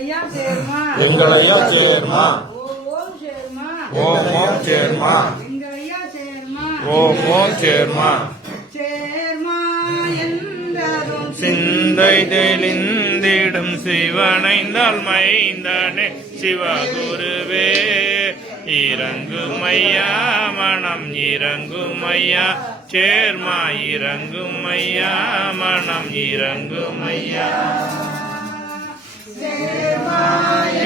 எங்களையா சேர்மா ஓம் ஓம் சேர்மா ஓம் ஓம் சேர்மா சிந்தை தெளிந்திடும் சிவனைந்தால் மைந்தனே சிவகுருவே இறங்குமையா மனம் இறங்குமையா சேர்மா இறங்குமையா மனம் இறங்குமையா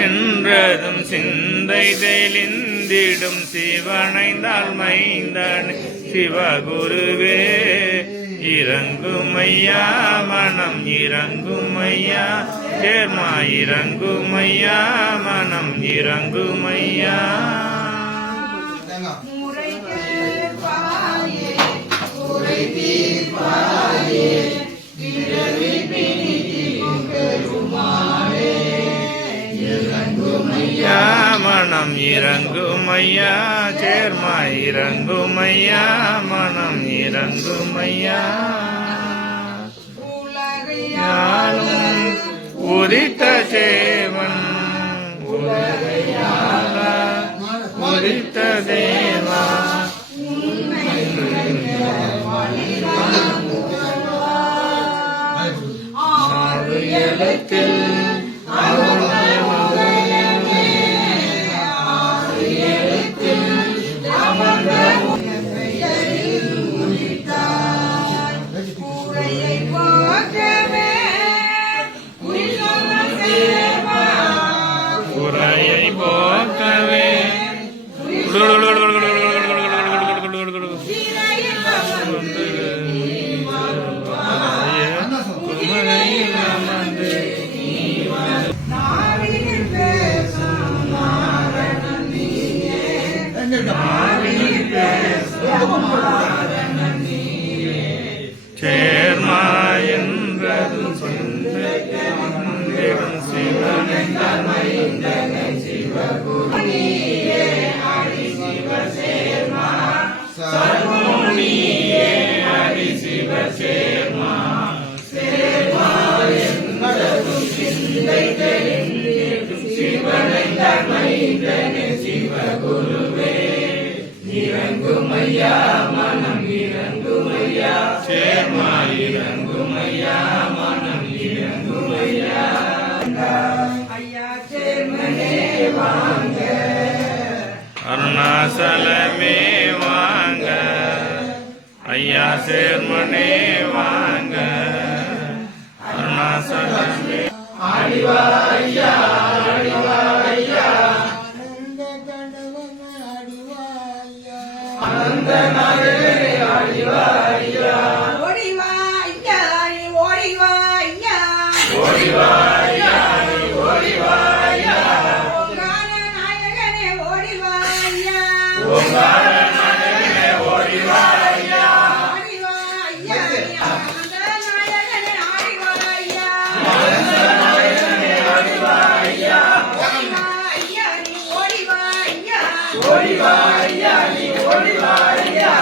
என்றதும் சிந்தை தெளிந்திடும் சிவனைந்தால் மைந்தன் சிவகுருவே இறங்குமையா மனம் இறங்குமையா சேர்மா இறங்குமையா மனம் இறங்குமையா மனம் இறங்குமையா சேர்மா இறங்குமையா மனம் இறங்குமையா உதித்த சேவன் உதித்த தேவா எழுத்தில் குறையை போக்கவே சேர்மா என்றது சிவகுருவே இறங்குமையா மனம் இறங்குமையா சேர்மா இறங்குமையா மனம் இறங்குமையா ஐயா சேர்மனே வாங்க அருணாசலமே வாங்க ஐயா சேர்மனே வாங்க அருணாசலமே ஆடிவா ஐயா ஆடிவா ஐயா அந்த நாயகனே ஆடிவா ஐயா ஓடிவா ஐயா ஓடிவா ஐயா ஓடிவா ஐயா ஓடிவா ஐயா ஓங்கார நாயகனே ஓடிவா ஐயா ஓங்கார நாயகனே ஓடிவா ஐயா ஆடிவா ஐயா அந்த நாயகனே ஆடிவா ஐயா அந்த நாயகனே ஆடிவா ஐயா ஓடிவா ஐயா நீ ஓடிவா ஐயா ஓடிவா ஐயா நீ ஓடிவா ஐயா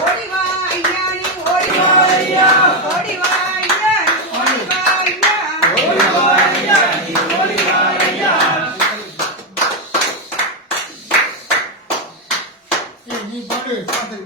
ஓடி வா ஐயா நீ ஓடி வா ஐயா ஓடி வா ஐயா ஓடி வா ஐயா ஓடி வா ஐயா நீ ஓடி வா ஐயா நீ பாட்டு பாட்டு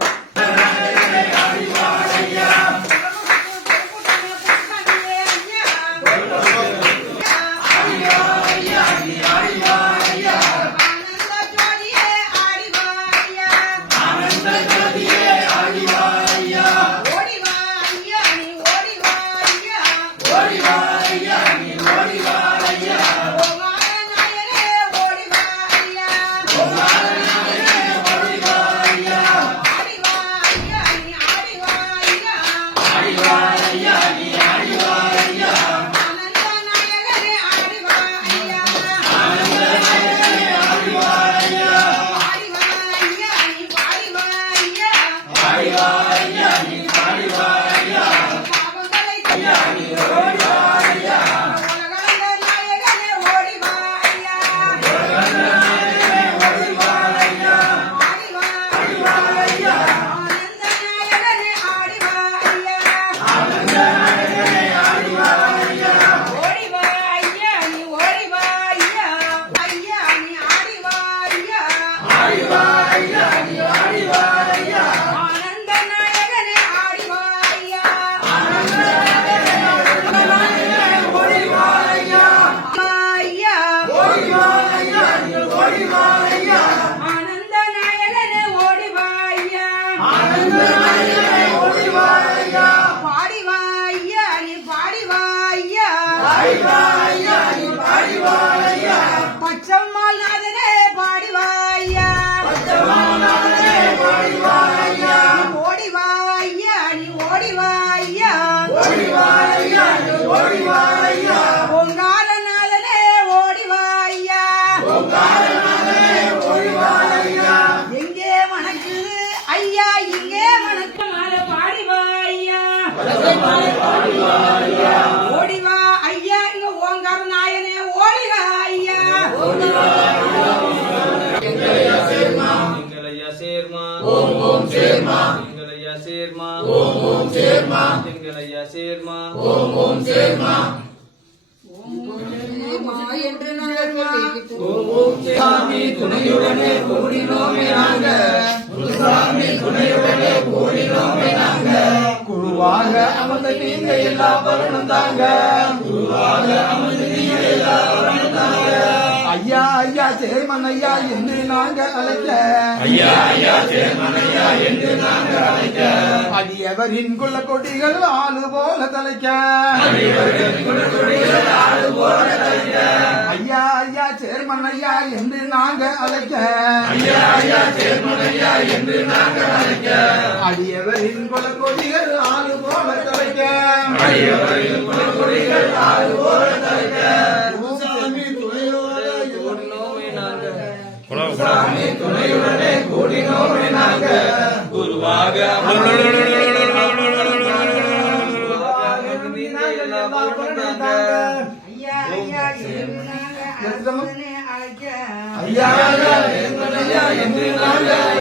எங்கே மணக்குது ஐயா இங்கே மணக்கு மாலை பாடி வா ஐயா ஓடி வா ஐயா இங்க ஓங்கார நாயனே ஓடி வா ஐயா எங்களையா சேர்மா ஓம் ஓம் சேர்மா எங்களையா சேர்மா ஓம் ஓம் சேர்மா எங்களையா சேர்மா ஓம் ஓம் சேர்மா என்று நாங்கள் ஓம் ஓம் சாமி துணையுடனே கூடினோமே நாங்க சாமி துணையுடனே கூடினோமே நாங்க குருவாக அமர்ந்த நீங்க எல்லா பலனும் தாங்க குருவாக அமர்ந்த நீங்க எல்லா பலனும் தாங்க ஐயா ஐயா சேர்மன் ஐயா என்று நாங்க அழைக்க ஐயா ஐயா சேர்மன் ஐயா என்று நாங்க அழைக்க அடியவரின் குல கொடிகள் ஆளு போல தலைக்க ஐயா ஐயா சேர்மன் ஐயா என்று நாங்க அழைக்க ஐயா ஐயா சேர்மன் ஐயா என்று நாங்க அழைக்க அடியவரின் குல கொடிகள் ஆளு போல தலைக்க அடியவரின் குலக்கொடிகள் ஆறு போல தலைக்க சாமி துணையோட கூடினோமே நாங்க சாமி துணையுடனே கூடினோமே நாங்க குருவாக எல்லா பலனும் தாங்க ஐயா ஐயா என்று நாங்கள் அழைக்க ஐயா ஐயா என்று நாங்க